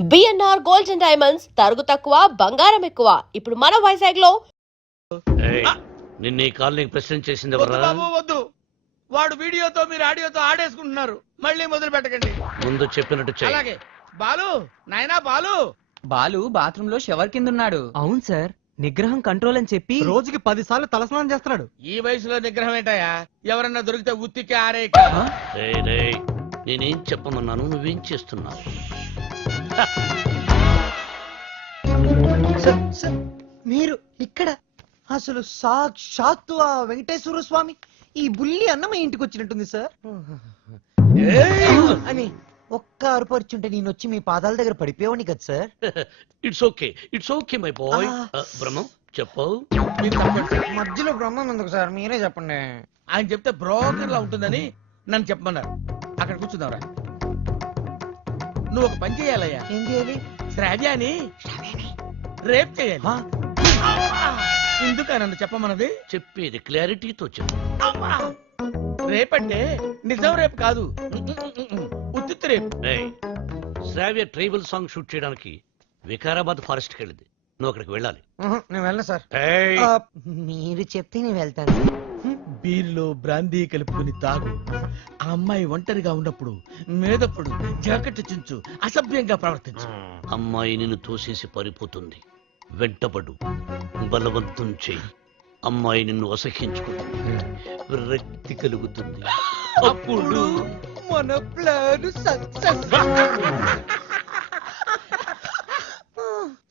BNR gold and diamonds తరుగు తక్కువ బంగారం ఎక్కువ. ఇప్పుడు మన వైజాగ్ లో నిన్న ఈ కాలనీకి ప్రెసిడెంట్ చేసింది వద్దు ఎవరా? బాబు వద్దు. వాడు వీడియోతో మీరు ఆడియోతో ఆడేసుకుంటున్నారు. మళ్ళీ మొదలు పెట్టకండి. ముందు చెప్పినట్టు చెయ్యి. అలాగే బాలు, నాయనా బాలు. బాలు బాత్రూమ్ లో షవర్ కింద ఉన్నాడు. అవును సార్, నిగ్రహం కంట్రోల్ అని చెప్పి రోజుకి 10 సార్లు తలస్నానం చేస్తున్నాడు. ఈ వయసులో నిగ్రహం ఏంటయ్యా? ఎవరన్నా దొరికితే ఉత్తికి ఆరే. రేయ్, రేయ్, నేనేం చెప్పమన్నాను, నువ్వేం చేస్తున్నావు? మీరు ఇక్కడ అసలు సాక్షాత్తు ఆ వెంకటేశ్వర స్వామి ఈ బుల్లి అన్నమయ్య ఇంటికి వచ్చినట్టుంది సార్ అని ఒక్క అరుపరుచుంటే నేను వచ్చి మీ పాదాల దగ్గర పడిపోయావని కదా sir. It's okay my boy. Brahmam చెప్పు. మధ్యలో బ్రహ్మం ఎందుకు సార్, మీరే చెప్పండి. ఆయన చెప్తే బ్రోకర్ లా ఉంటుందని నన్ను చెప్పమన్నారు. అక్కడ కూర్చున్నావురా. నువ్వు ఒక పని చేయాలయ్యా. ఏం చేయాలి? శ్రావ్యాని రేప్ చేయాలి. ఎందుక నన్ను చెప్పమన్నది? చెప్పేది క్లారిటీతో చెప్పు. రేపంటే నిజం రేపు కాదు, ఉత్తిత్ రేపు. రేయ్, శ్రావ్య ట్రైబల్ సాంగ్ షూట్ చేయడానికి వికారాబాద్ ఫారెస్ట్ కి వెళ్ళింది. నువ్వు అక్కడికి వెళ్ళాలి. నేను వెళ్ళను సార్. ఏయ్, మీరు చెప్తే నేను వెళ్తాను. బీర్లో బ్రాందీ కలుపుకుని తాగు. ఆ అమ్మాయి ఒంటరిగా ఉన్నప్పుడు మేదప్పుడు జాకెట్ చించు, అసభ్యంగా ప్రవర్తించు. అమ్మాయి నిన్ను తోసేసి పారిపోతుంది. వెంటబడు, బలవంతం చెయ్యి. అమ్మాయి నిన్ను అసహ్యించుకుంటుంది, విరక్తి కలుగుతుంది. అప్పుడు మన ప్లాన్ సక్సెస్.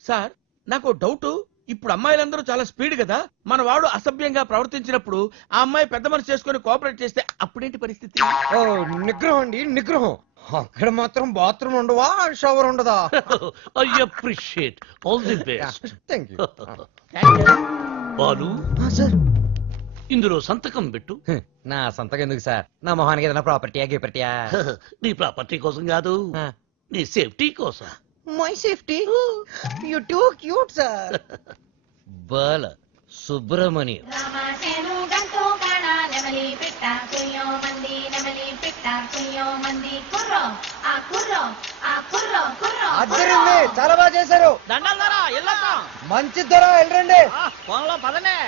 సార్ నాకు డౌట్. ఇప్పుడు అమ్మాయిలందరూ చాలా స్పీడ్ కదా. మన వాడు అసభ్యంగా ప్రవర్తించినప్పుడు ఆ అమ్మాయి పెద్ద మనసు చేసుకుని కోఆపరేట్ చేస్తే అప్పుడేంటి పరిస్థితి? నిగ్రహం అండి, నిగ్రహం. అక్కడ మాత్రం బాత్రూమ్ ఉండవా, షవర్ ఉండదా? I appreciate. All the best. Thank you Balu, sir. ఇందులో సంతకం పెట్టు. నా సంతకం ఎందుకు సార్? నా మొహానికి ఏదైనా ప్రాపర్టీయా గిపర్టీయా? నీ ప్రాపర్టీ కోసం కాదు, నీ సేఫ్టీ కోసం. My safety. You too cute sir. Bala Subramanyam. రామాసేను గంటూ కాణ నెమలి పిట్ట కుయ్యో మంది నెమలి పిట్ట కుయ్యో మంది కుర్రో ఆ కుర్రో ఆ కుర్రో కుర్రో అద్దరింది, చాలా బాగా చేశారు. దండాలరా ఎల్లొస్తాం. మంచి ధర వెళ్ళండి. ఫోన్లో పదనే.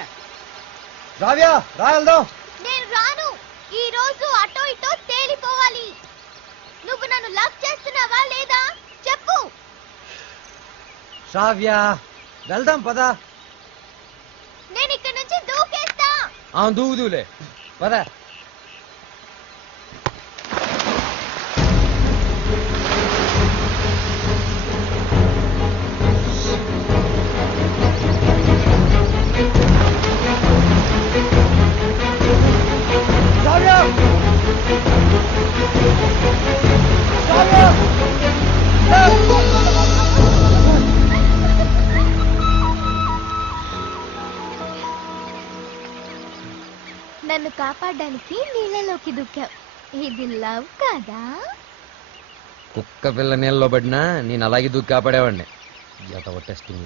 రావ్యా రా వెళ్దాం. నేను రాను. ఈ రోజు అటో ఇటో తేలిపోవాలి. నువ్వు నన్ను లవ్ చేస్తున్నావా లేదా చెప్పు. శ్రావ్య వెళ్దాం పద. నేను ఇక్కడ నుంచి దూకేస్తా. దూదులే పద. శ్రావ్య! శ్రావ్య! నన్ను కాపాడడానికి నీళ్ళలోకి దూకావు. ఇది లవ్ కాదా? కుక్క పిల్ల నీళ్ళలో పడినా నేను అలాగే దూకి కాపాడేవాడిని. టెస్టింగ్.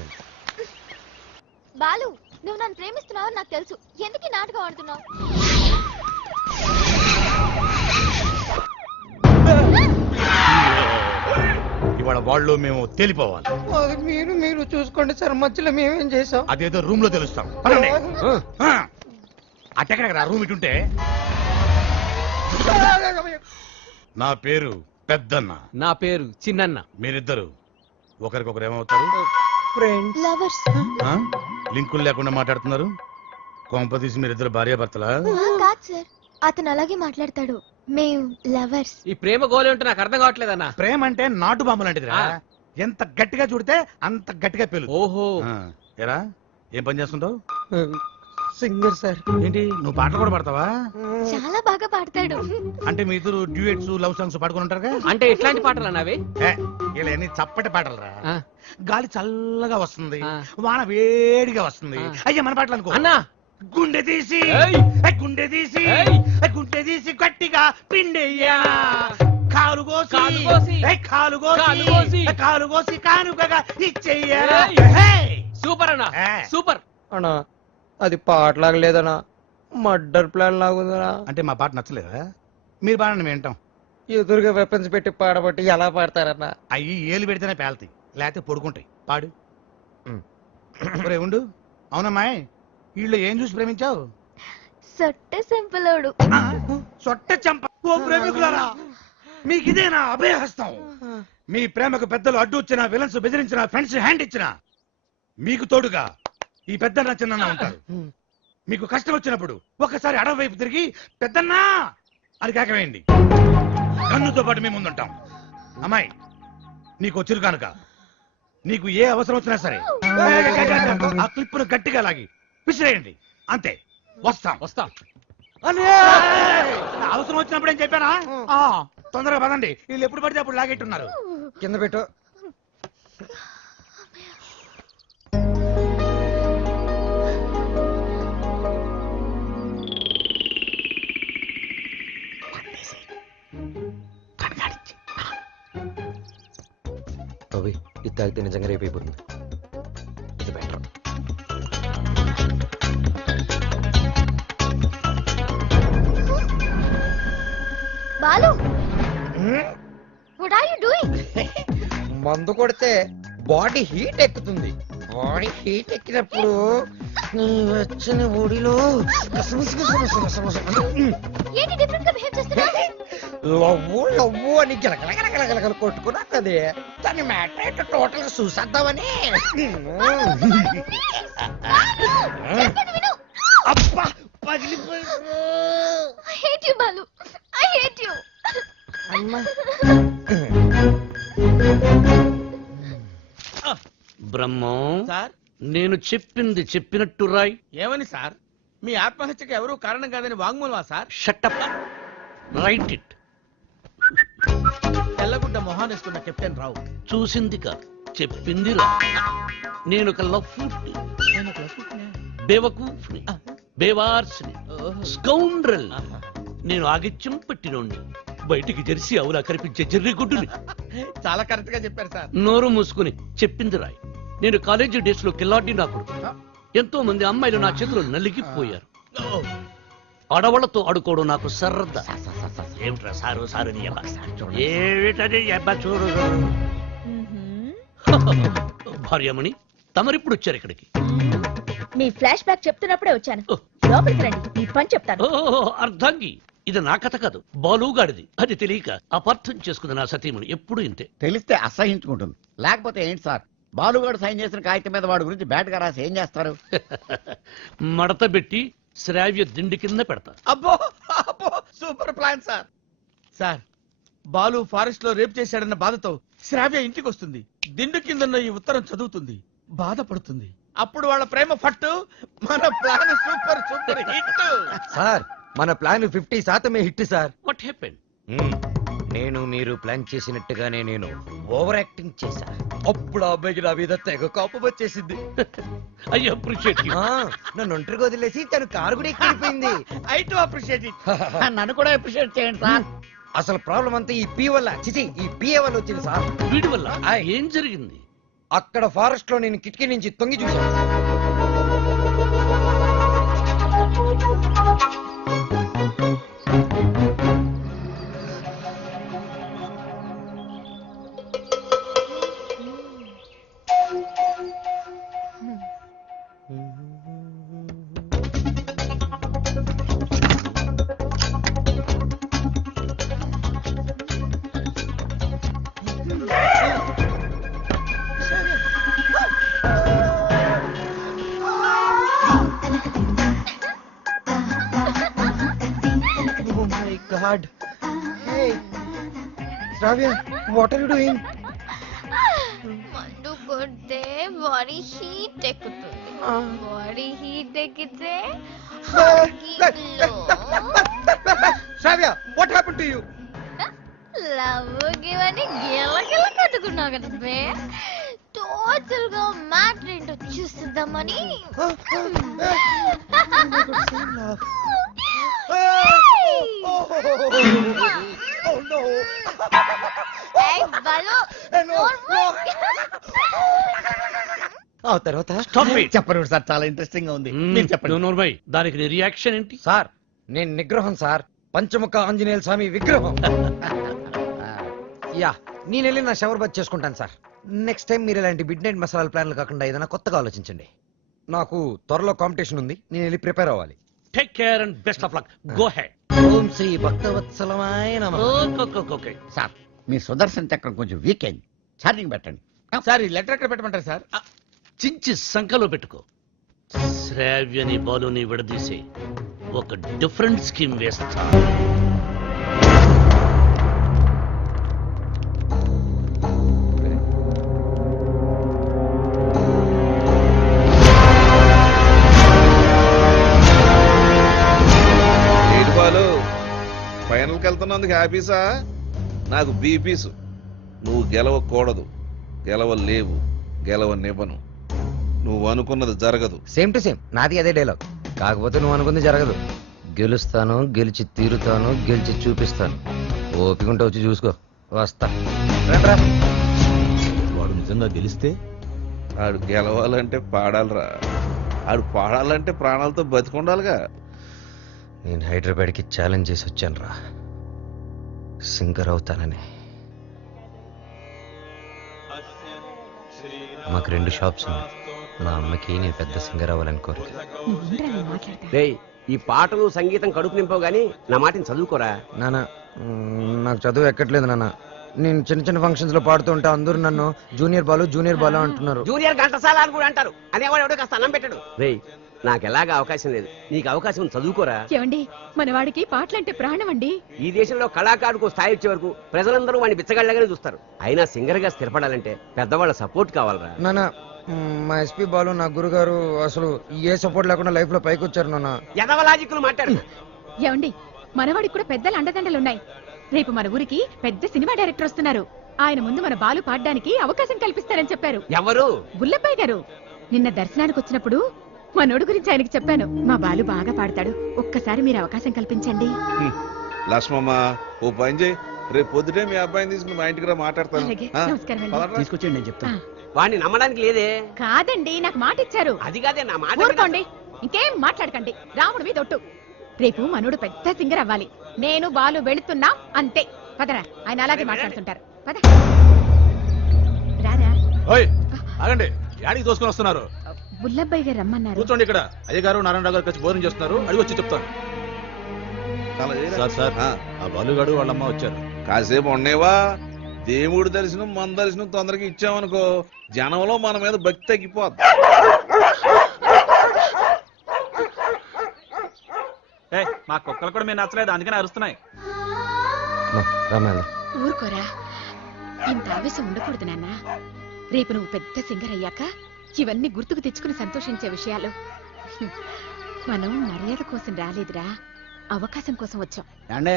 బాలు, నువ్వు నన్ను ప్రేమిస్తున్నావు నాకు తెలుసు. ఎందుకు ఈ నాటకం ఆడుతున్నావు? ఇవాళ వాళ్ళు మేము తేలిపోవాలి. మీరు చూసుకోండి సార్, మధ్యలో మేమేం చేసాం? అదేదో రూమ్ లో తెలుస్తాం. అట్టెక్కడ రూమ్ ఇటుంటే. నా పేరు పెద్దన్న. నా పేరు చిన్నన్న. మీరిద్దరు ఒకరికొకరు ఏమవుతారు? లవర్స్. లింకులు లేకుండా మాట్లాడుతున్నారు. కొంపదీసి మీరిద్దరు భార్యాభర్తలా? కాదు సార్, అతను అలాగే మాట్లాడతాడు. మేము లవర్స్. ఈ ప్రేమ గోలే ఉంటే నాకు అర్థం కావట్లేదన్నా. ప్రేమ అంటే నాటు బాంబు లాంటిదిరా. ఎంత గట్టిగా చూడితే అంత గట్టిగా పేలు. ఓహో, ఎరా ఏం పని చేస్తుంటావు? Singer sir. ఏంటి నువ్వు పాటలు కూడా పాడతావా? చాలా బాగా పాడతాడు. అంటే మీ ఇద్దరు డ్యూయెట్స్ లవ్ సాంగ్స్ పాడుకుని ఉంటారుగా? అంటే ఎట్లాంటి పాటలు అన్నావి? ఇలా అన్ని చప్పటి పాటలు రా. గాలి చల్లగా వస్తుంది, ఆ. వాన వేడిగా వస్తుంది. అయ్యా మన పాటలు అనుకో. అన్నా, గుండె తీసి ఏయ్! గుండె తీసి ఏయ్! గుండె తీసి గట్టిగా పిండెయ్యా. కాలు కోసి కాలు కోసి, కాలు కాలు కోసి కోసి, కాలు కోసి కానుకగా ఇచ్చెయ్యా. ఏయ్! సూపర్ అన్నా, సూపర్. అన్నా అది పాటలాగా లేదనా, మర్డర్ ప్లాన్ లాగుందనా. అంటే మా పాట నచ్చలేదా? మీరు బాగా వింటాం. ఎదురుగా వెపన్స్ పెట్టి పాడబట్టి ఎలా పాడతారన్నా? అయ్యి ఏలు పెడితేనే పేలతాయి, లేకపోతే పొడుకుంటాయి. పాడు. ఒరే ఉండు. అవునమ్మాయి, వీళ్ళు ఏం చూసి ప్రేమించావు? సొట్టె సింపులోడు. సొట్ట చంప. ఓ ప్రేమికులారా, మీకు ఇదేనా అభయహస్తం? మీ ప్రేమకు పెద్దలు అడ్డు వచ్చినా, విలన్స్ బెదిరించినా, ఫ్రెండ్స్ హ్యాండ్ ఇచ్చినా మీకు తోడుగా ఈ పెద్దన్న చిన్న ఉంటారు. మీకు కష్టం వచ్చినప్పుడు ఒకసారి అడవి వైపు తిరిగి పెద్దన్నా అని కేకవేయండి. కన్నుతో పాటు మేము ముందుంటాం. అమ్మాయి, నీకు వచ్చిరు కనుక నీకు ఏ అవసరం వచ్చినా సరే ఆ క్లిప్పును గట్టిగా లాగి విసిరేయండి. అంతే. వస్తాం. వస్తాం. అవసరం వచ్చినప్పుడు ఏం చెప్పానా? తొందరగా పదండి, వీళ్ళు ఎప్పుడు పడితే అప్పుడు లాగెట్టున్నారు. కింద పెట్టు. అవి ఇది తాగితే నిజంగా రేపు అయిపోతుంది. ఇది better. Balu, what are you doing? మందు కొడితే బాడీ హీట్ ఎక్కుతుంది. బాడీ హీట్ ఎక్కినప్పుడు నీ వెచ్చని ఒడిలో ఏంటి డిఫరెంట్ గా బిహేవ్ చేస్తున్నావు? లవ్వు లవ్వు అని గిలగలగలగలగల కొట్టుకున్నది. దాన్ని మ్యాటర్ టోటల్ చూసేద్దామని. అబ్బా పగిలిపోయి. I hate you, Balu. I hate you. Brahmam, sir, నేను చెప్పింది చెప్పినట్టు రాయ్. ఏమని సార్? మీ ఆత్మహత్యకి ఎవరూ కారణం కాదని వాంగ్మూలమా సార్? షట్టప్. Write it. తెల్లగుడ్డ మొహాన్ వేసుకున్న కెప్టెన్ రావు. చూసింది కాదు, చెప్పింది రా. నేను ఒక బేవకూఫ్ని, బేవార్స్ని, స్కౌండ్రల్. నేను ఆగిత్యం పట్టినోండి, బయటికి జెర్సీ అవులా కనిపించే జెర్రిగుడ్డుని. చాలా కరెక్ట్ గా చెప్పారు సార్. నోరు మూసుకుని చెప్పింది రాయ్. నేను కాలేజీ డేస్ లో కిల్లాడి నా కొడుకు. ఎంతో మంది అమ్మాయిలు నా చేతిలో నలిగిపోయారు. ఆడవాళ్లతో ఆడుకోవడం నాకు సరదా. ఏమిట్రా సారు సారు నీ అబ్బా? ఏమిటది అబ్బా చూడు. భార్యమణి, తమరిప్పుడు వచ్చారు ఇక్కడికి. మీ ఫ్లాష్ బ్యాక్ చెప్తున్నప్పుడే వచ్చాను. లోపలికి రండి, మీ పని చెప్తాను. ఓ అర్ధాంగి, ఇది నా కథ కాదు, బాలుగాడిది. అది తెలియక అపార్థం చేసుకుంది నా సతీమణి. ఎప్పుడు ఇంతే. తెలిస్తే అసహించుకుంటుంది. లేకపోతే ఏంటి సార్, బాలుగాడు సైన్ చేసిన కాగితం మీద వాడి గురించి బ్యాట్ గా రాసి ఏం చేస్తారు? మడత పెట్టి శ్రావ్య దిండి కింద పెడతా. అబ్బో అబ్బో, super plan sir. Sir, Balu forest లో రేప్ చేశాడన్న బాధతో శ్రావ్య ఇంటికి వస్తుంది. దిండు కిందన్న ఈ ఉత్తరం చదువుతుంది, బాధపడుతుంది. అప్పుడు వాళ్ళ ప్రేమ ఫట్టు. మన plan super super hit. Sir, మన plan 50% hit sir. What happened? నేను మీరు ప్లాన్ చేసినట్టుగానే నేను ఓవర్ యాక్టింగ్ చేశా. అప్పుడు ఆ అబ్బాయికి నా మీద తెగ కోపం వచ్చేసింది. I appreciate you. నన్ను ఒంటరిగా వదిలేసి తను కారు కూడా ఎక్కిపోయింది. I too appreciate it. నన్ను కూడా అప్రిషియేట్ చేయండి సార్. అసలు ప్రాబ్లం అంతా ఈ పీ వల్ల, చిచి ఈ పిఏ వల్ల వచ్చింది సార్. వీడి వల్ల ఏం జరిగింది? అక్కడ ఫారెస్ట్ లో నేను కిటికీ నుంచి తొంగి చూశాను. God. Hey, Shravya, what are you doing? మందు కొడితే బాడీ హీట్ ఎక్కుతుంది. బాడీ హీట్ ఎక్కితే Shravya, what happened to you? Love గివని గిల్ల కట్టుకున్నావు కదా బే. టోటల్ గా మ్యాటర్ ఏంటో చూస్తుందామని. Oh no! బాలు, ఆ తర్వాత Stop it. చెప్పండి సార్, చాలా ఇంట్రెస్టింగ్ గా ఉంది. మీరు చెప్పండి. నోర్మై, దానికి నీ రియాక్షన్ ఏంటి? సార్, నేను నిగ్రహం సార్, పంచముఖ ఆంజనేయుల స్వామి విగ్రహం. యా నేను వెళ్ళి నా షవర్ బాత్ చేసుకుంటాను సార్. నెక్స్ట్ టైం మీరు ఇలాంటి మిడ్ నైట్ మసాలా ప్లాన్లు కాకుండా ఏదైనా కొత్తగా ఆలోచించండి. నాకు త్వరలో కాంపిటీషన్ ఉంది, నేను వెళ్ళి ప్రిపేర్ అవ్వాలి. Take care and best of luck. Go ahead. ఓం శ్రీ భక్తవత్సలమాయ నమః. ఓకే. సార్ మీ సుదర్శన్ చక్రం కొంచెం వీక్ అయింది, ఛార్జింగ్ పెట్టండి. సార్ ఈ లెటర్ ఎక్కడ పెట్టమంటారు సార్? చించి సంకలో పెట్టుకో. శ్రావ్యని బాలుని విడదీసి ఒక డిఫరెంట్ స్కీమ్ వేస్తా. ఫైనల్కి వెళ్తున్నందుకు హ్యాపీసా? నాకు బీపీసు. నువ్వు గెలవకూడదు, గెలవలేవు, గెలవనివ్వను. నువ్వు అనుకున్నది జరగదు. సేమ్ టు సేమ్ నాది అదే డైలాగ్. కాకపోతే నువ్వు అనుకుంది జరగదు. గెలుస్తాను, గెలిచి తీరుతాను, గెలిచి చూపిస్తాను. ఓపికంటే వచ్చి చూసుకో. వస్తా. రండ్రా. వాడు నిజంగా గెలిస్తే ఆడు గెలవాలంటే పాడాలిరా. ఆడు పాడాలంటే ప్రాణాలతో బతికుండాలిగా. నేను హైదరాబాద్కి ఛాలెంజ్ చేసి వచ్చాను రా, సింగర్ అవుతానని. మాకు 2 షాప్స్ ఉన్నాయి. మా అమ్మకి నేను పెద్ద సింగర్ అవ్వాలని కోరిక. ఈ పాటలు సంగీతం కడుపు నింపవు గానీ నా మాటని చదువుకోరా. నాన్న నాకు చదువు ఎక్కట్లేదు నాన్న. నేను చిన్న చిన్న ఫంక్షన్స్ లో పాడుతూ ఉంటా, అందరూ నన్ను జూనియర్ బాలు అంటున్నారు. జూనియర్ ఘంటసాల అని కూడా అంటారు. అనేవాడు ఎవడో కాస్త అన్నం పెట్టాడు. రేయ్ నాకు ఎలాగా అవకాశం లేదు, నీకు అవకాశం చదువుకోరా. ఏమండి మనవాడికి పాటలంటే ప్రాణం అండి. ఈ దేశంలో కళాకారుకు స్థాయి వచ్చే వరకు ప్రజలందరూ వాడిని బిచ్చగాళ్ళగానే చూస్తారు. అయినా సింగర్ గా స్థిరపడాలంటే పెద్దవాళ్ళ సపోర్ట్ కావాలరా. నాన్న మా ఎస్పీ బాలు నా గురుగారు అసలు ఏ సపోర్ట్ లేకుండా లైఫ్ లో పైకి వచ్చారు నాన్న. ఎదవలాజిక్లు మాట్లాడు. ఏమండి మనవాడికి కూడా పెద్దల అండదండలున్నాయి. రేపు మన ఊరికి పెద్ద సినిమా డైరెక్టర్ వస్తున్నారు. ఆయన ముందు మన బాలు పాడడానికి అవకాశం కల్పిస్తారని చెప్పారు. ఎవరు? బుల్లబ్బాయి గారు. నిన్న దర్శనానికి వచ్చినప్పుడు మనోడు గురించి ఆయనకి చెప్పాను. మా బాలు బాగా పాడతాడు, ఒక్కసారి మీరు అవకాశం కల్పించండి. లక్ష్మమ్మ ఓ పని చేయి, రేపు పొద్దుటే మీ అబ్బాయిని తీసుకుని మా ఇంటికి రా, మాట్లాడతాను. అలాగే, నమస్కారం అండి. తీసుకొచ్చేయండి నేను చెప్తాను. వాడిని నమ్మడానికి లేదే. కాదండి నాకు మాట ఇచ్చారు. అది కాదే నా మాట. ఊరుకోండి, ఇంకేం మాట్లాడకండి. రాముడి మీద ఒట్టు. రేపు మనోడు పెద్ద సింగర్ అవ్వాలి. నేను బాలు వెళుతున్నా అంతే. పదరా, ఆయన అలాగే మాట్లాడుతుంటారు. పద రారా. ఆగండి, యాడికి దోసుకొని వస్తున్నారు? బుల్లబ్బాయి గారు రమ్మన్నారు. కూర్చోండి ఇక్కడ. అయ్యగారు నారాయణరావు గారు కలిసి భోజనం చేస్తున్నారు, అడిగి వచ్చి చెప్తాను. సార్ ఆ బాలుగాడు వాళ్ళమ్మ వచ్చారు. కాసేపు ఉండేవా? దేవుడి దర్శనం మన దర్శనం తొందరగా ఇచ్చామనుకో, జనంలో మన మీద భక్తి తగ్గిపోద్ది. మా కుక్కలు కూడా మేము నచ్చలేదు, అందుకని అరుస్తున్నాయి. ఊరుకోరా, ఇంత ఆవేశం ఉండకూడదు నాన్న. రేపు నువ్వు పెద్ద సింగర్ అయ్యాక ఇవన్నీ గుర్తుకు తెచ్చుకుని సంతోషించే విషయాలు. మనం మర్యాద కోసం రాలేదురా, అవకాశం కోసం వచ్చాం. అంటే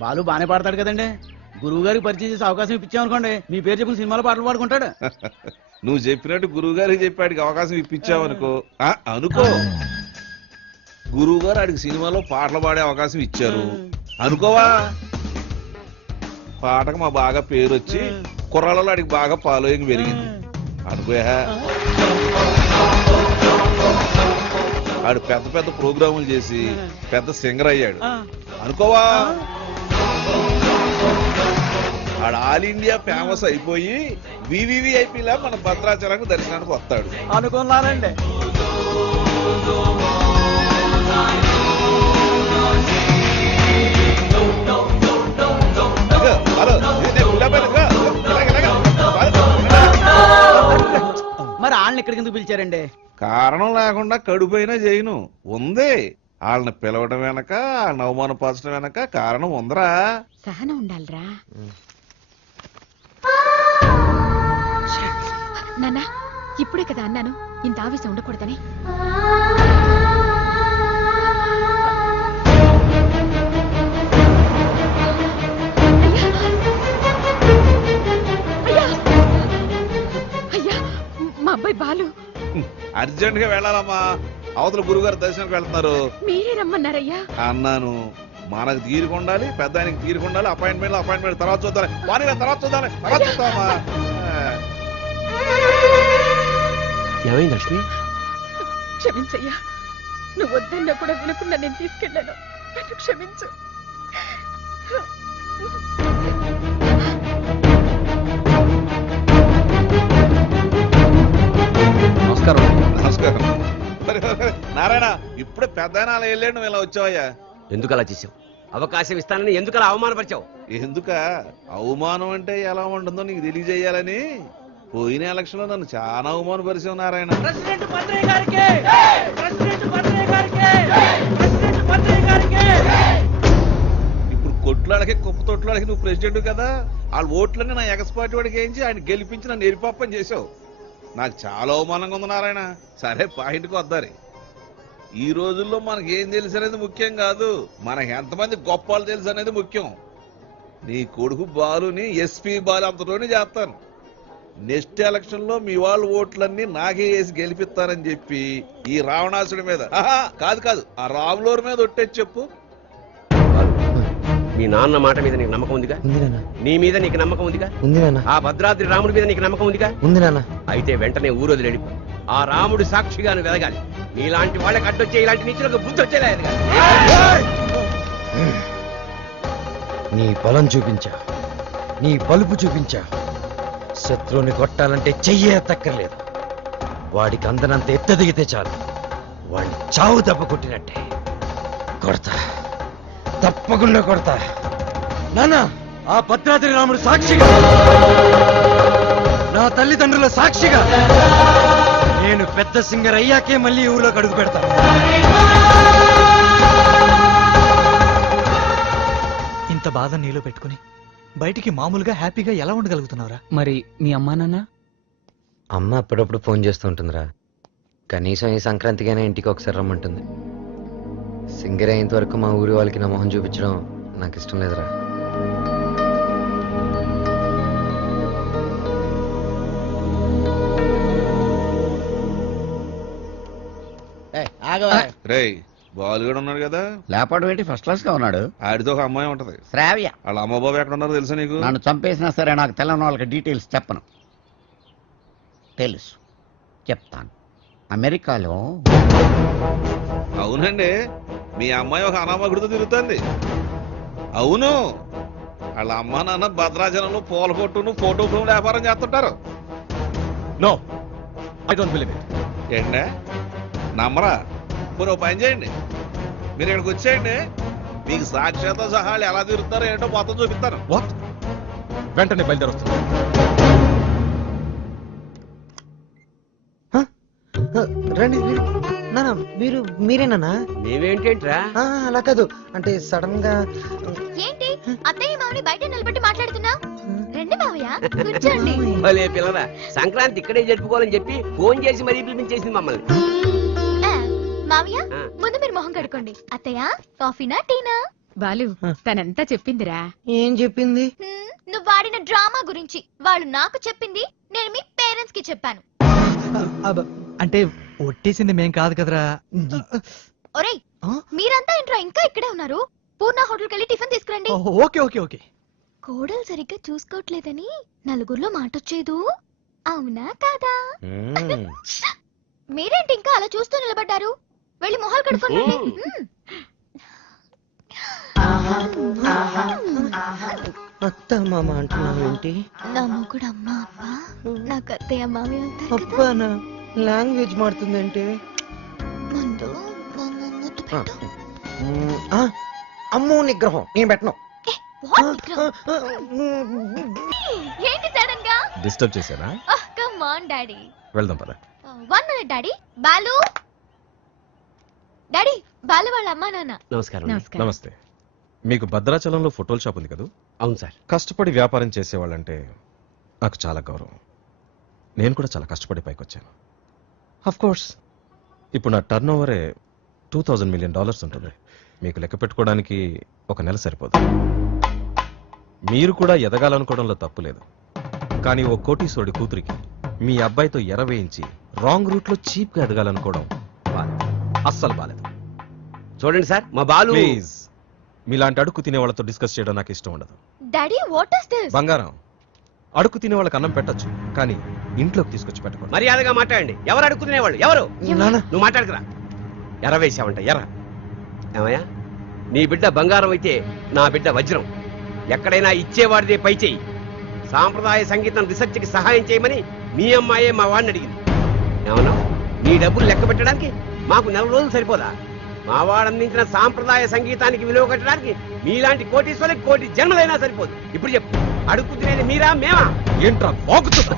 బాలు బానే పాడతాడు కదండి. గురువు గారికి పరిచయం చేసి అవకాశం ఇప్పించామనుకోండి, మీ పేరు చెప్పిన సినిమాలో పాటలు పాడుకుంటాడు. నువ్వు చెప్పినట్టు గురువు గారికి చెప్పాడికి అవకాశం ఇప్పించావనుకో. అనుకో, గురువు గారు ఆడికి సినిమాలో పాటలు పాడే అవకాశం ఇచ్చారు అనుకోవా. పాటకు మా బాగా పేరు వచ్చి కుర్రాళ్ళలో ఆడికి బాగా ఫాలోయింగ్ పెరిగింది అనుకోయా. ఆడు పెద్ద పెద్ద ప్రోగ్రాములు చేసి పెద్ద సింగర్ అయ్యాడు అనుకోవా. ఆడు ఆల్ ఇండియా ఫేమస్ అయిపోయి వివివిఐపీలా మన భద్రాచలానికి దర్శనానికి వస్తాడు అనుకున్నానండి. మరి వాళ్ళని ఇక్కడికి ఎందుకు పిలిచారండి? కారణం లేకుండా కడుపైనా చేయను ఉంది. వాళ్ళని పిలవడం వెనక, వాళ్ళని అవమానపరచడం వెనక కారణం ఉందరా. సహనం ఉండాలిరా నాన్న. ఇప్పుడే కదా అన్నాను ఇంత ఆవేశం ఉండకూడదని. అయ్యా, మా అబ్బాయి బాలు అర్జెంట్ గా వెళ్ళాలమ్మా, అవతల గురుగారు దర్శనానికి వెళ్తున్నారు. మీరే రమ్మన్నారయ్యా. అన్నాను, మనకు తీరుకుండాలి, పెద్ద ఆయనకి తీరుకుండాలి. అపాయింట్మెంట్ తర్వాత చూద్దాం, తర్వాత చూద్దామా. ఏమైంది లక్ష్మి? క్షమించయ్యా, నువ్వు వద్దన్నా కూడా వినకుండా నేను తీసుకెళ్ళాను. నన్ను క్షమించు. నారాయణ ఇప్పుడే పెద్ద అలా వెళ్ళాడు నువ్వు ఇలా వచ్చావయ్యా. ఎందుకు అలా చేసావు? అవకాశం ఇస్తానని ఎందుకు అలా అవమానపరిచావు? ఎందుక అవమానం అంటే ఎలా ఉంటుందో నీకు తెలియజేయాలని పోయిన ఎలక్షన్ లో నన్ను చాలా అవమానపరిచావు నారాయణ. ప్రెసిడెంట్ భద్రయ్య గారికి! ప్రెసిడెంట్ భద్రయ్య గారికి! ప్రెసిడెంట్ భద్రయ్య గారికి! ఇప్పుడు కొట్లాడకి కుప్ప తొట్లాడకి నువ్వు ప్రెసిడెంట్ కదా, వాళ్ళ ఓట్లన్నీ నా ఎగస్పాటి వాడికి వేయించి ఆయన గెలిపించి నన్ను ఎరిపాపని చేసావు. నాకు చాలా అవమానంగా ఉంది నారాయణ. సరే పాయింట్కి వద్దారి. ఈ రోజుల్లో మనకి ఏం తెలుసు అనేది ముఖ్యం కాదు, మనకి ఎంతమంది గొప్పలు తెలుసు అనేది ముఖ్యం. నీ కొడుకు బాలుని ఎస్పీ బాలు అంతలోనే చేస్తాను. నెక్స్ట్ ఎలక్షన్ లో మీ వాళ్ళ ఓట్లన్నీ నాకే వేసి గెలిపిస్తారని చెప్పి ఈ రావణాసుడి మీద కాదు ఆ రాములూరు మీద ఒట్టేసి చెప్పు. మీ నాన్న మాట మీద నీకు నమ్మకం ఉందిగా? నీ మీద నీకు నమ్మకం ఉందిగా? ఆ భద్రాద్రి రాముడి మీద నీకు నమ్మకం ఉందిగా? అయితే వెంటనే ఊరోజు వెళ్ళిపో. ఆ రాముడు సాక్షిగా నువ్వు వెలగాలి. నీలాంటి వాళ్ళకి అడ్డొచ్చే ఇలాంటి నీచులకు బుద్ధి వచ్చేలేదు. నీ బలం చూపించా, నీ బలుపు చూపించా. శత్రువుని కొట్టాలంటే చెయ్యే తక్కర్లేదు. వాడికి అందనంత ఎత్తదిగితే చాలు, వాడిని చావు దెబ్బ కొట్టినట్టే కొడతా, తప్పకుండా కొడతా. నాన్న, ఆ భద్రాద్రి రాముడు సాక్షిగా, నా తల్లిదండ్రుల సాక్షిగా నేను పెద్ద సింగర్ అయ్యాకే మళ్ళీ ఊళ్ళోకి అడుగు పెడతా. ఇంత బాధ నీలో పెట్టుకుని బయటికి మామూలుగా హ్యాపీగా ఎలా ఉండగలుగుతున్నావురా? మరి మీ అమ్మా నాన్న? అమ్మ అప్పుడప్పుడు ఫోన్ చేస్తూ ఉంటుందిరా. కనీసం ఈ సంక్రాంతికైనా ఇంటికి ఒకసారి రమ్మంటుంది. సింగర్ అయ్యేంత వరకు మా ఊరి వాళ్ళకి నా మొహం చూపించడం నాకు ఇష్టం లేదురా. రేయ్, బాలు కూడా ఉన్నాడు కదా? లేపాడు ఏంటి, ఫస్ట్ క్లాస్ గా ఉన్నాడు. ఆడితో ఒక అమ్మాయి ఉంటది, శ్రావ్య. వాళ్ళ అమ్మ బాబు ఎక్కడ ఉన్నారో తెలుసా నీకు? నన్ను చంపేసినా సరే నాకు తెల్లని వాళ్ళకి డీటెయిల్స్ చెప్పను. తెలుసు, చెప్తాను. అమెరికాలో. అవునండి, మీ అమ్మాయి ఒక అనామకుడితో తిరుగుతుంది. అవును, వాళ్ళ అమ్మ నాన్న భద్రాచలంలో పూల కొట్టును ఫోటో ఫ్రేమ్ వ్యాపారం చేస్తుంటారు. No, I don't believe it. ఏంటంటే నమ్మరా? మీరు పని చేయండి, మీరు ఇక్కడికి వచ్చేయండి, మీకు సాక్ష్యాలతో సహా వాళ్ళు ఎలా తిరుగుతారో ఏంటో మొత్తం చూపిస్తాను. వాట్? వెంటనే బయలుదేరొస్తాను. రండి నానా, మీరేనా? మేమేంటేంట్రా? అలా కాదు, అంటే సడన్ గా. ఏంటి అత్తయ్య మామని బయట నిలబెట్టి మాట్లాడుతున్నా? రండి మావయ్య, కూర్చోండి. భలే పిల్లరా, సంక్రాంతి ఇక్కడే జరుపుకోవాలని చెప్పి ఫోన్ చేసి మరీ పిలిపించేసింది మమ్మల్ని. మావయ్య, ముందు మీరు మొహం కడుకోండి. అత్తయ్య, కాఫీనా టీనా? బాలు, తనంతా చెప్పిందిరా. ఏం చెప్పింది? నువ్వు వాడిన డ్రామా గురించి. వాళ్ళు నాకు చెప్పింది, నేను మీ పేరెంట్స్ కి చెప్పాను. అంటే ఒట్టేసింది మేం కాదు కదరా. ఒరేయ్, మీరంతా ఏంట్రా ఇంకా ఇక్కడే ఉన్నారు? పూర్ణ హోటల్కి వెళ్ళి టిఫిన్ తీసుకురండి. Okay okay okay. కోడలు సరిగ్గా చూసుకోవట్లేదని నలుగురిలో మాటొచ్చేదు, అవునా కాదా? మీరేంటి ఇంకా అలా చూస్తూ నిలబడ్డారు? వెళ్ళి మొహాలు కడుక్కోండి. అత్త మామ అంటున్నావు ఏంటి? నా మొగుడు అమ్మ అబ్బా, నాకు అత్తయ్య మామయ్య ఉంటారు కదా. అబ్బానా లాంగ్వేజ్ మారుతుందంటే. ముందు ముద్దు పెట్టు. అమ్మో నిగ్రహం నేను పెట్టను. What విక్రమ్? ఏంటి సడన్ గా? డిస్టర్బ్ చేశారా? Come on daddy. వెళ్దాం పద. 1 minute daddy. Balu daddy, Balu వాళ్ళ అమ్మా నాన్న. నమస్కారం. నమస్తే. మీకు భద్రాచలంలో ఫోటోల షాప్ ఉంది కదా? అవును సార్. కష్టపడి వ్యాపారం చేసేవాళ్ళంటే నాకు చాలా గౌరవం. నేను కూడా చాలా కష్టపడి పైకి వచ్చాను. అఫ్ కోర్స్ ఇప్పుడు నా టర్న్ ఓవరే $2000 million ఉంటుంది. మీకు లెక్క పెట్టుకోవడానికి ఒక నెల సరిపోదు. మీరు కూడా ఎదగాలనుకోవడంలో తప్పు లేదు, కానీ ఓ కోటీశ్వరుడి కూతురికి మీ అబ్బాయితో ఎర వేయించి రాంగ్ రూట్ లో చీప్ గా ఎదగాలనుకోవడం అస్సలు బాలేదు. చూడండి సార్, మా బాలు. ప్లీజ్, మీలాంటి అడుక్కు తినే వాళ్ళతో డిస్కస్ చేయడం నాకు ఇష్టం ఉండదు. Daddy, what is this? బంగారం, అడుక్కు తినే వాళ్ళకి అన్నం పెట్టొచ్చు, కానీ ఇంట్లోకి తీసుకొచ్చి పెట్టకూడదు. మర్యాదగా మాట్లాడండి. ఎవరు అడుక్కునేవాళ్ళు? ఎవరు? నువ్వు మాట్లాడుకురా. ఎర వేసావంట, ఎర. ఏమయ్యా, నీ బిడ్డ బంగారం అయితే నా బిడ్డ వజ్రం. ఎక్కడైనా ఇచ్చేవాడిదే పై చేయి. సాంప్రదాయ సంగీతం రీసెర్చ్కి సహాయం చేయమని మీ అమ్మాయే మా వాడిని అడిగింది. ఏమన్నా నీ డబ్బులు లెక్క పెట్టడానికి మాకు 4 రోజులు సరిపోదా? మా వాడందించిన సాంప్రదాయ సంగీతానికి విలువ కట్టడానికి మీలాంటి కోటీశ్వరులకు కోటి జన్మలైనా సరిపోదు. ఇప్పుడు చెప్పు, అడుగు తినేది మీరా మేమా? ఏంట్రా బాగుతుందా?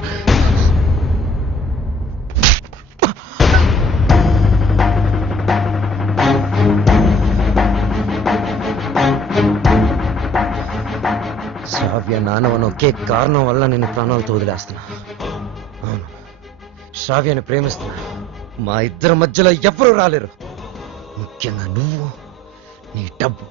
శ్రావ్య నానవన ఒకే కారణం వల్ల నేను ప్రాణాలతో వదిలేస్తున్నా. అవును, శ్రావ్యని ప్రేమిస్తున్నా. మా ఇద్దరి మధ్యలో ఎవ్వరూ రాలేరు, ముఖ్యంగా నువ్వు, నీ డబ్బు.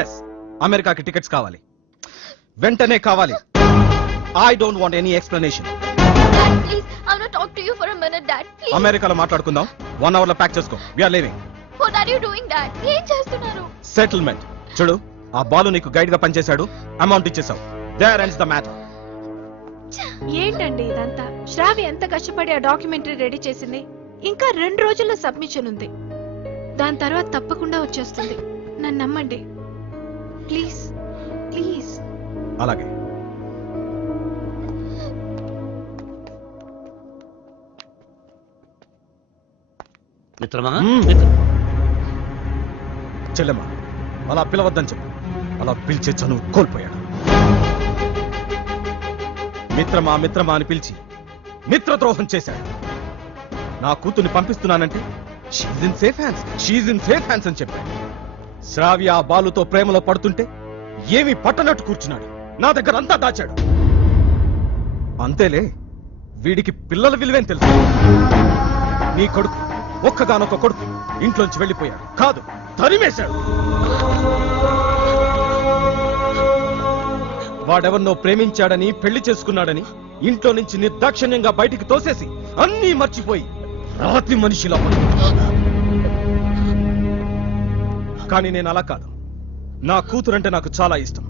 ఎస్, అమెరికాకి టికెట్స్ కావాలి, వెంటనే కావాలి. I don't want any explanation. Please, I want to talk to you for a minute, Dad. Please. అమెరికాలో మాట్లాడుకుందాం. 1 hour లో ప్యాక్ చేసుకో. We're leaving. What are you doing, Dad? ఏం చేస్తున్నారు? సెటిల్మెంట్. చూడు, ఆ బాలు నీకు గైడ్ గా పనిచేశాడు, అమౌంట్ ఇచ్చేసావు. There ends the matter. ఏంటండి ఇదంతా? శ్రావ్య ఎంత కష్టపడి ఆ డాక్యుమెంటరీ రెడీ చేసింది. ఇంకా 2 రోజుల్లో సబ్మిషన్ ఉంది. దాని తర్వాత తప్పకుండా వచ్చేస్తుంది. నన్ను నమ్మండి ప్లీజ్, ప్లీజ్. అలాగే. మిత్రమా, చెల్లెమ్మ, అలా పిలవద్దని చెప్పు. అలా పిలిచే చనువు కోల్పోయాడు. మిత్రమా మిత్రమా అని పిలిచి మిత్రద్రోహం చేశాడు. నా కూతుర్ని పంపిస్తున్నానంటే షీజ్ ఇన్ సేఫ్ హ్యాండ్స్ అని చెప్పాడు. శ్రావ్య ఆ బాలుతో ప్రేమలో పడుతుంటే ఏమీ పట్టనట్టు కూర్చున్నాడు. నా దగ్గర అంతా దాచాడు. అంతేలే, వీడికి పిల్లల విలువేం తెలుసు. నీ కొడుకు, ఒక్కగానొక్క కొడుకు ఇంట్లోంచి వెళ్ళిపోయాడు కాదు, తరిమేశాడు. వాడెవరినో ప్రేమించాడని, పెళ్లి చేసుకున్నాడని ఇంట్లో నుంచి నిర్దాక్షిణ్యంగా బయటికి తోసేసి అన్నీ మర్చిపోయి రాతి మనిషిలా పడుతున్నాడు. కానీ నేను అలా కాదు. నా కూతురంటే నాకు చాలా ఇష్టం.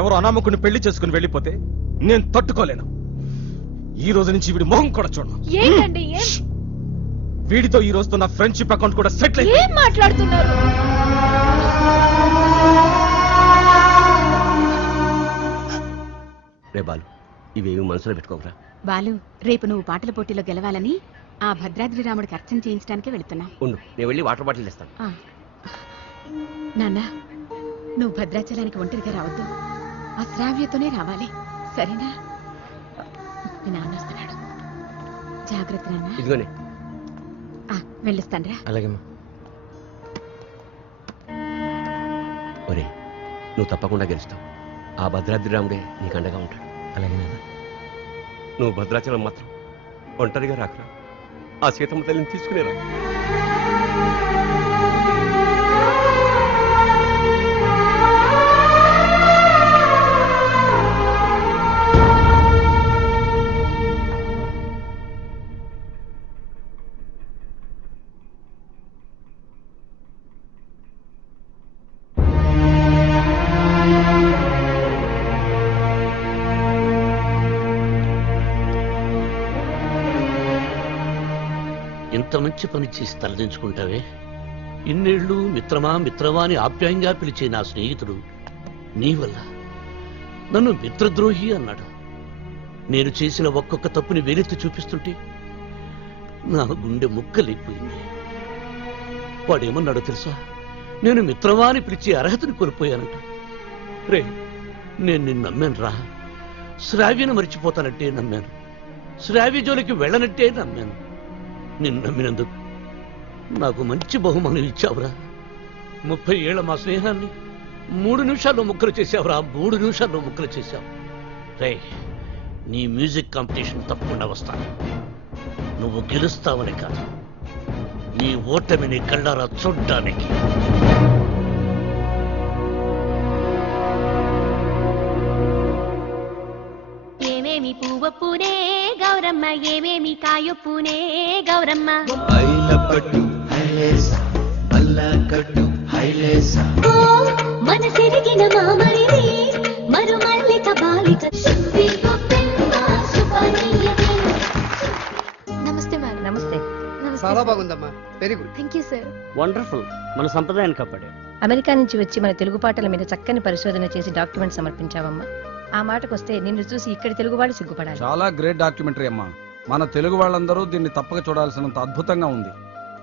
ఎవరో అనామకుని పెళ్లి చేసుకుని వెళ్ళిపోతే నేను తట్టుకోలేను. ఈ రోజు నుంచి వీడి మొహం కూడా చూడను. ఏంటండి వీడితో ఈ రోజుతో నా ఫ్రెండ్షిప్ అకౌంట్ కూడా సెటిల్ ఏం అయిపోయింది. మాట్లాడుతున్నారు? రే బాలు, ఇవేమి మనసులో పెట్టుకోకరా. బాలు, రేపు నువ్వు పాటల పోటీలో గెలవాలని ఆ భద్రాద్రి రాముడికి అర్చన చేయించడానికి వెళుతున్నా. ఉండు, నేను వెళ్ళి వాటర్ బాటిల్ తెస్తాను. నాన్న, నువ్వు భద్రాచలానికి ఒంటరిగా రావద్దు. ఆ శ్రావ్యతోనే రావాలి, సరేనా? మీ నాన్న వస్తున్నాడు, జాగ్రత్త నాన్న. ఇదిగోనే. వెళ్ళిస్తానరా. అలాగే. ఒరే, నువ్వు తప్పకుండా గెలుస్తావు. ఆ భద్రాద్రి రాముడే నీకు అండగా ఉంటాడు. అలాగే. నువ్వు భద్రాచలం మాత్రం ఒంటరిగా రాకరా. ఆ సీతమ్మ తల్లిని తీసుకునేరా. ఇంత మంచి పని చేసి తలదించుకుంటావే. ఇన్నేళ్లు మిత్రమా మిత్రమా అని ఆప్యాయంగా పిలిచే నా స్నేహితుడు నీ వల్ల నన్ను మిత్రద్రోహి అన్నాడు. నేను చేసిన ఒక్కొక్క తప్పుని వేలెత్తి చూపిస్తుంటే నా గుండె ముక్కలైపోయింది. వాడేమన్నాడో తెలుసా? నేను మిత్రమా అని పిలిచే అర్హతని కోల్పోయానంట. రే, నేను నిన్ను నమ్మాను రా. శ్రావ్యను మర్చిపోతానంటే నమ్మాను, శ్రావ్య జోలికి వెళ్ళనంటే నమ్మాను. నిన్ను నమ్మినందుకు నాకు మంచి బహుమానం ఇచ్చావురా. 30 ఏళ్ల మా స్నేహాన్ని 3 నిమిషాల్లో ముక్కలు చేశావురా. 3 నిమిషాల్లో ముక్కలు చేశావు. రే, నీ మ్యూజిక్ కాంపిటీషన్ తప్పకుండా వస్తాను. నువ్వు గెలుస్తావని కాదు, నీ ఓటమిని కళ్ళారా చూడ్డానికి. ఏమేమి పువ్వొప్పునే గౌరమ్మ, ఏమేమి కాయొప్పునే గౌరమ్మ. మనసెరిగిన మామరిది మరుమల్లిక బాలిక. నమస్తే మేడం. నమస్తే. చాలా బాగుందమ్మా, very good. Thank you sir. Wonderful. మన సంప్రదాయాన్ని కాపాడాడు. అమెరికా నుంచి వచ్చి మన తెలుగు పాటల మీద చక్కని పరిశోధన చేసి డాక్యుమెంట్ సమర్పించావమ్మా. ఆ మాటకొస్తే నిన్ను చూసి ఇక్కడి తెలుగు వాళ్ళు సిగ్గుపడాలి. చాలా గ్రేట్ డాక్యుమెంటరీ అమ్మా. మన తెలుగు వాళ్ళందరూ దీన్ని తప్పక చూడాల్సినంత అద్భుతంగా ఉంది.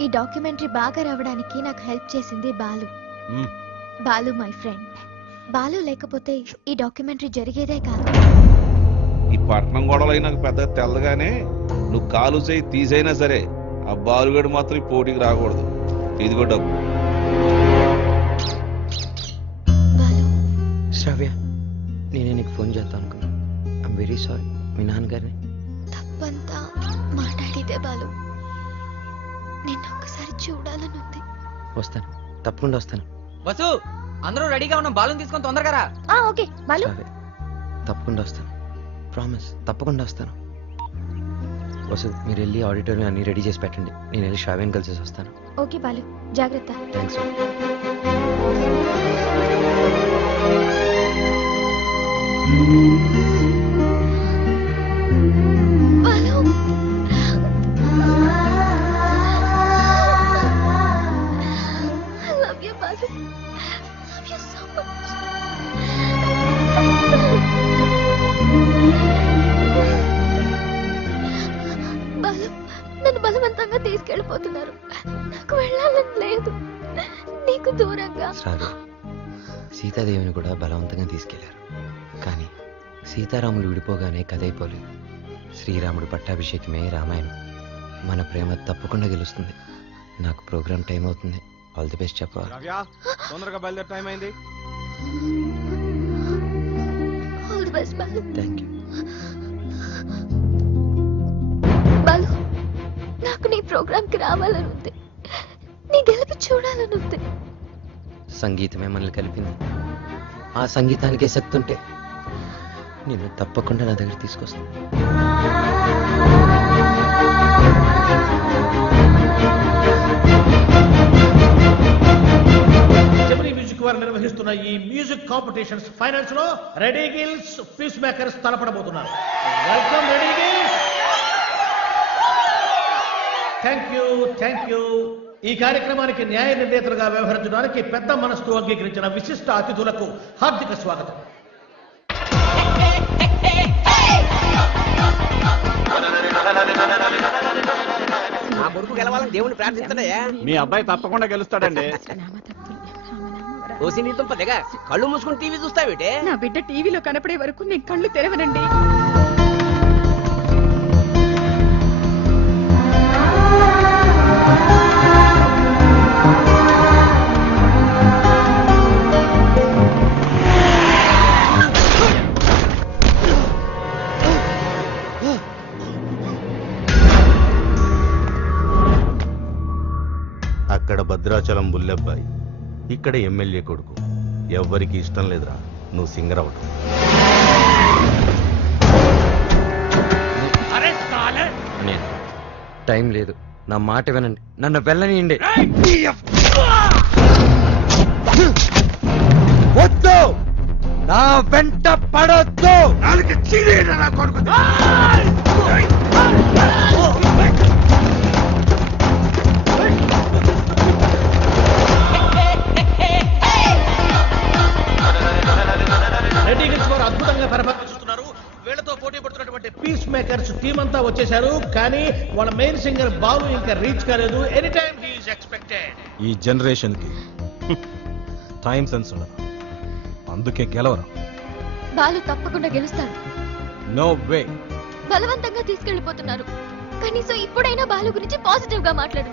ఈ డాక్యుమెంటరీ బాగా రావడానికి నాకు హెల్ప్ చేసింది Balu. Hmm. Balu my friend. Balu లేకపోతే ఈ డాక్యుమెంటరీ జరిగేదే కాదు. ఈ పట్నం గొడవలు నాకు పెద్దగా తెల్లగానే నువ్వు కాలు చేయి తీసైనా సరే ఆ బాలుగడు మాత్రం ఈ పోటీకి రాకూడదు. ఇదిగో డబ్బు. శ్రావ్య, నేనే నీకు ఫోన్ చేద్దాం అనుకున్నా. I'm very sorry. మీ నాన్నగారిని తప్పంతా మాట్లాడితే బాలు. నిన్ను ఒక్కసారి చూడాలని ఉంది. వస్తాను, తప్పకుండా వస్తాను. వసు, అందరూ రెడీగా ఉన్నాం. బాలుని తీసుకొని తొందరగా రా. ఓకే బాలు. శ్రావ్య, తప్పకుండా వస్తాను. ప్రామిస్, తప్పకుండా వస్తాను. వసు, మీరు వెళ్ళి ఆడిటోరియం అన్ని రెడీ చేసి పెట్టండి. నేను వెళ్ళి శ్రావ్యని కలిసి వస్తాను. ఓకే బాలు, జాగ్రత్త. Thanks. Balu, I love you, Balu. Love you so much. Balu, నన్ను బలవంతంగా తీసుకెళ్ళిపోతున్నారు. నాకు వెళ్ళాలని లేదు. నీకు దూరంగా. శ్రావ్య, సీతాదేవిని కూడా బలవంతంగా తీసుకెళ్లారు. కానీ సీతారాములు విడిపోగానే కథ అయిపోలేదు. శ్రీరాముడు పట్టాభిషేకమే రామాయణం. మన ప్రేమ తప్పకుండా గెలుస్తుంది. నాకు ప్రోగ్రామ్ టైం అవుతుంది. ఆల్ ది బెస్ట్ చెప్పా. తొందరగా బయలుదేరే టైం అయింది. All the best, Balu. Thank you. Balu, నాకు నీ ప్రోగ్రామ్ కి రావాలని ఉంది. నీ గెలుపు చూడాలని ఉంది. సంగీతమే మనల్ని కలిపింది. ఆ సంగీతానికే శక్తి ఉంటే నేను తప్పకుండా నా దగ్గర తీసుకొస్తాను. జెమినీ మ్యూజిక్ వారు నిర్వహిస్తున్న ఈ మ్యూజిక్ కాంపిటీషన్స్ ఫైనల్స్ లో రెడీ గిల్స్, పీస్ మేకర్స్ తలపడబోతున్నారు. Welcome ready gills. Thank you. ఈ కార్యక్రమానికి న్యాయ నిర్ణేతలుగా వ్యవహరించడానికి పెద్ద మనస్సు అంగీకరించిన విశిష్ట అతిథులకు హార్దిక స్వాగతం. నా కొడుకు గెలవాలని దేవుని ప్రార్థించడయ్యా. మీ అబ్బాయి తప్పకుండా గెలుస్తాడండి. ఓసి నీ తుంపదేగా కళ్ళు మూసుకుని టీవీ చూస్తావేటే? నా బిడ్డ టీవీలో కనపడే వరకు నేను కళ్ళు తెరవనండి. అక్కడ భద్రాచలం బుల్లెబ్బాయి, ఇక్కడ ఎమ్మెల్యే కొడుకు. ఎవ్వరికి ఇష్టం లేదురా నువ్వు సింగర్ అవటం. టైం లేదు, నా మాట వినండి. నన్ను వెళ్ళనియండి. వద్దు, నా వెంట పడొద్దు. నా కొడుకు రెడీ గిల్స్ వారు అద్భుతంగా పరిపాలిస్తున్నారు. వీళ్ళతో పోటీ పడుతున్నటువంటి పీస్ మేకర్స్ టీం అంతా వచ్చేశారు. కానీ వాళ్ళ మెయిన్ సింగర్ బాలు ఇంకా రీచ్ కాలేదు. Any time he is expected. ఈ జనరేషన్ కి టైం సెన్స్ ఉండదు, అందుకే గెలవరు. బాలు తప్పకుండా గెలుస్తాడు. No way. బలవంతంగా తీసుకెళ్లిపోతున్నారు. కనీసం ఇప్పుడైనా బాలు గురించి పాజిటివ్ గా మాట్లాడు.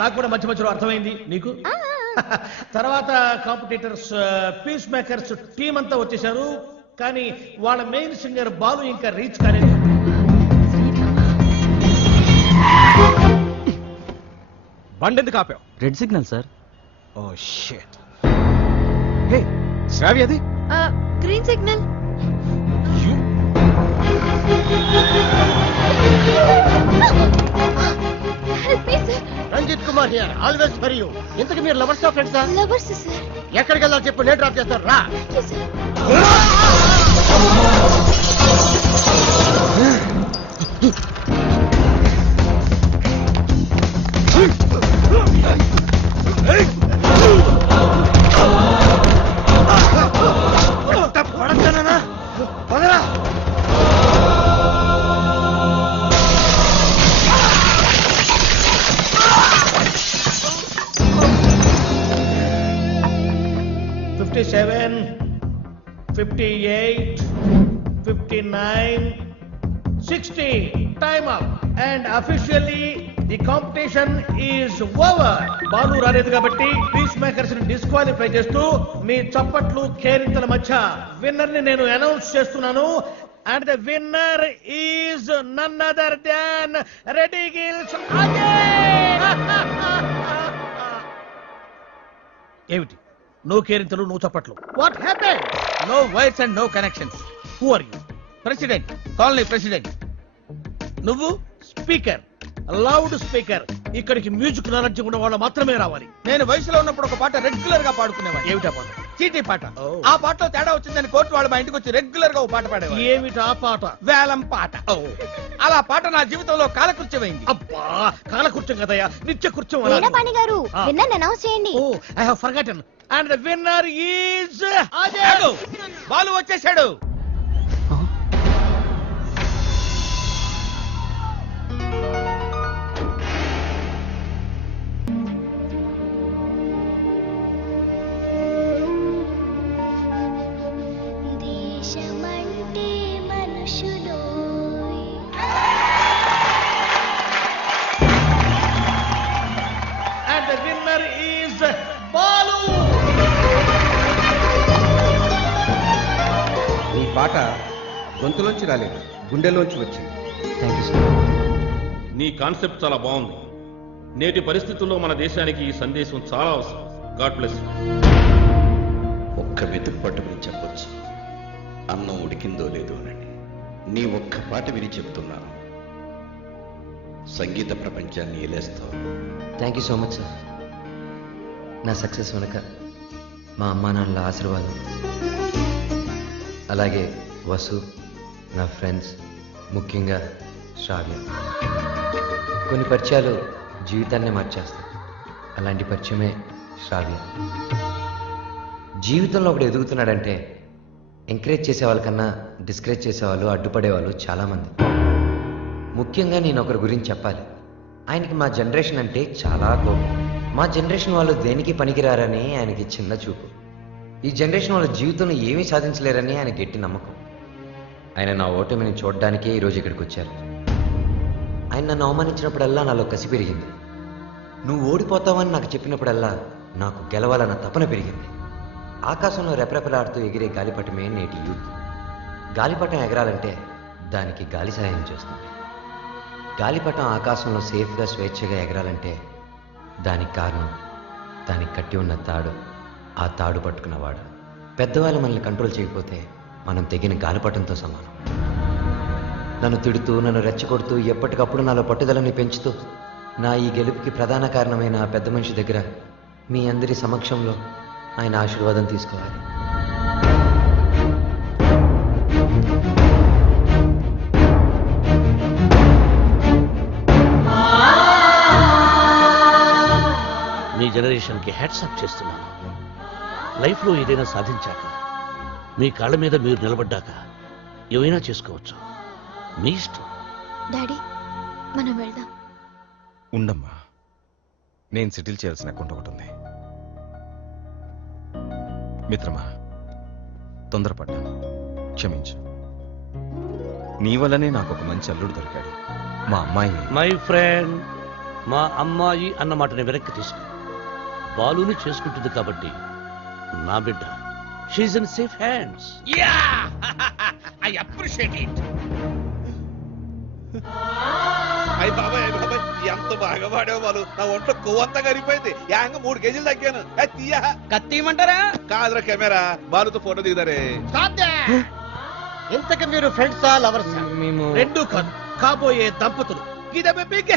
నాకు కూడా మధ్య మధ్యలో అర్థమైంది. నీకు తర్వాత కాంపిటీటర్స్ పీస్ మేకర్స్ టీం అంతా వచ్చేసారు. కానీ వాళ్ళ మెయిన్ సింగర్ బాలు ఇంకా రీచ్ కాలేదు. బండి ఎందుకు ఆపావు? Red signal sir. Oh shit. Hey Shravya అది green signal. Ranjith Kumar here, always for you. ఇంతకు మీరు లవర్స్ ఆఫ్ ఫ్రెండ్సా? Lovers sir. ఎక్కడికి వెళ్ళాలి చెప్పు, నేను డ్రాప్ చేస్తాను రా. పడతానా వదరా. $57, $58, $59, $60. Time up. And officially the competition is over. Balu రాలేదు కాబట్టి పీస్ మేకర్స్ ని డిస్క్వాలిఫై చేస్తూ మీ చప్పట్లు కేరింతల మధ్య విన్నర్ ని నేను అనౌన్స్ చేస్తున్నాను. And the winner is none other than Reddy Gills again. ఏమిటి నో కేరింతలు, నో చప్పట్లు? What happen? No wires and no connections. Who are you? President, colony president. నువ్వు స్పీకర్, లౌడ్ స్పీకర్. ఇక్కడికి మ్యూజిక్ నాలెడ్జ్ ఉన్న వాళ్ళు మాత్రమే రావాలి. నేను వయసులో ఉన్నప్పుడు ఒక పాట రెగ్యులర్ గా పాడుకునేవాడు. ఏమిటా పాట? చీటీ పాట. ఆ పాటలో తేడా వచ్చిందని కోర్టు వాళ్ళు మా ఇంటికి వచ్చి రెగ్యులర్ గా ఒక పాట పాడేవారు. ఏమిటా ఆ పాట? వేలం పాట. అలా పాట నా జీవితంలో కాలకృత్యమైంది. అబ్బా, కాలకృత్యం కదయ్యా, నిత్య కృత్యం. వీణపాణి గారు విన్నర్ అనౌన్స్ చేయండి. Oh, I have forgotten. And the winner is Ajay. Balu వచ్చేసాడు. దేశమంటే మనుషులో. And the winner is Balu. నీ పాట గొంతులోంచి రాలేదు, గుండెలోంచి వచ్చింది. Thank you sir. నీ కాన్సెప్ట్ చాలా బాగుంది. నేటి పరిస్థితుల్లో మన దేశానికి ఈ సందేశం చాలా అవసరం. God bless you. ఒక్క వెతుకు పట్టు విని చెప్పొచ్చు, అన్నం ఉడికిందో లేదో అని. నీ ఒక్క పాట విని చెప్తున్నాను, సంగీత ప్రపంచాన్ని ఏలేస్తావు. Thank you so much sir. నా సక్సెస్ వెనుక మా అమ్మా నాన్నల ఆశీర్వాదం, అలాగే వసు, నా ఫ్రెండ్స్, ముఖ్యంగా శ్రావ్య. కొన్ని పరిచయాలు జీవితాన్నే మార్చేస్తాయి. అలాంటి పరిచయమే శ్రావ్య. జీవితంలో ఒకడు ఎదుగుతున్నాడంటే ఎంకరేజ్ చేసే వాళ్ళకన్నా డిస్కరేజ్ చేసేవాళ్ళు, అడ్డుపడేవాళ్ళు చాలామంది. ముఖ్యంగా నేను ఒకరి గురించి చెప్పాలి. ఆయనకి మా జనరేషన్ అంటే చాలా కోపం. మా జనరేషన్ వాళ్ళు దేనికి పనికిరారని ఆయనకి చిన్న చూపు. ఈ జనరేషన్ వాళ్ళ జీవితంలో ఏమీ సాధించలేరని ఆయన గట్టి నమ్మకం. ఆయన నా ఓటమిని చూడడానికే ఈరోజు ఇక్కడికి వచ్చారు. ఆయన నన్ను అవమానించినప్పుడల్లా నాలో కసి పెరిగింది. నువ్వు ఓడిపోతావని నాకు చెప్పినప్పుడల్లా నాకు గెలవాలన్న తపన పెరిగింది. ఆకాశంలో రెపరెపలాడుతూ ఎగిరే గాలిపటమే నేటి యూత్. గాలిపటం ఎగరాలంటే దానికి గాలి సహాయం చేస్తుంది. గాలిపటం ఆకాశంలో సేఫ్గా స్వేచ్ఛగా ఎగరాలంటే దానికి కారణం దానికి కట్టి ఉన్న తాడు, ఆ తాడు పట్టుకున్నవాడు. పెద్దవాళ్ళు మనల్ని కంట్రోల్ చేయకపోతే మనం తెగిన గాలిపటంతో సమానం. నన్ను తిడుతూ, నన్ను రెచ్చగొడుతూ, ఎప్పటికప్పుడు నాలో పట్టుదలని పెంచుతూ నా ఈ గెలుపుకి ప్రధాన కారణమైన ఆ పెద్ద మనిషి దగ్గర మీ అందరి సమక్షంలో ఆయన ఆశీర్వాదం తీసుకోవాలి. మీ జనరేషన్కి హ్యాట్సాప్ చేస్తున్నాను. లైఫ్లో ఏదైనా సాధించాక, మీ కాళ్ళ మీద మీరు నిలబడ్డాక ఏమైనా చేసుకోవచ్చు. మీ ఇష్టం. డాడీ, మనం వెళ్దాం. ఉండమ్మా, నేను సెటిల్ చేయాల్సిన అకౌంట్ ఒకటి ఉంది. మిత్రమా, తొందరపడ్డాను, క్షమించు. నీ వల్లనే నాకు ఒక మంచి అల్లుడు దొరికాడు. మా అమ్మాయిని. మై ఫ్రెండ్, మా అమ్మాయి అన్న మాటని వెనక్కి తీసుకో. బాలుని చేసుకుంటుంది కాబట్టి నా బిడ్డ she in safe hands. Yeah I appreciate it. అయ్యి బాబాయ్ ఎంత బాగా పాడావు బాలు. నా ఒంట్లో కొవ్వంతా కరిగిపోయింది. యాంగ 3 కేజీలు తగ్గాను. తీయా కత్తిమంటారా? కాదురా కెమెరా. బాలుతో ఫోటో దిగుతారే. ఇంతకు మీరు ఫ్రెండ్సా లవర్సా? మేము రెండు కాదు, కాబోయే దంపతులు. ఇది బిగ్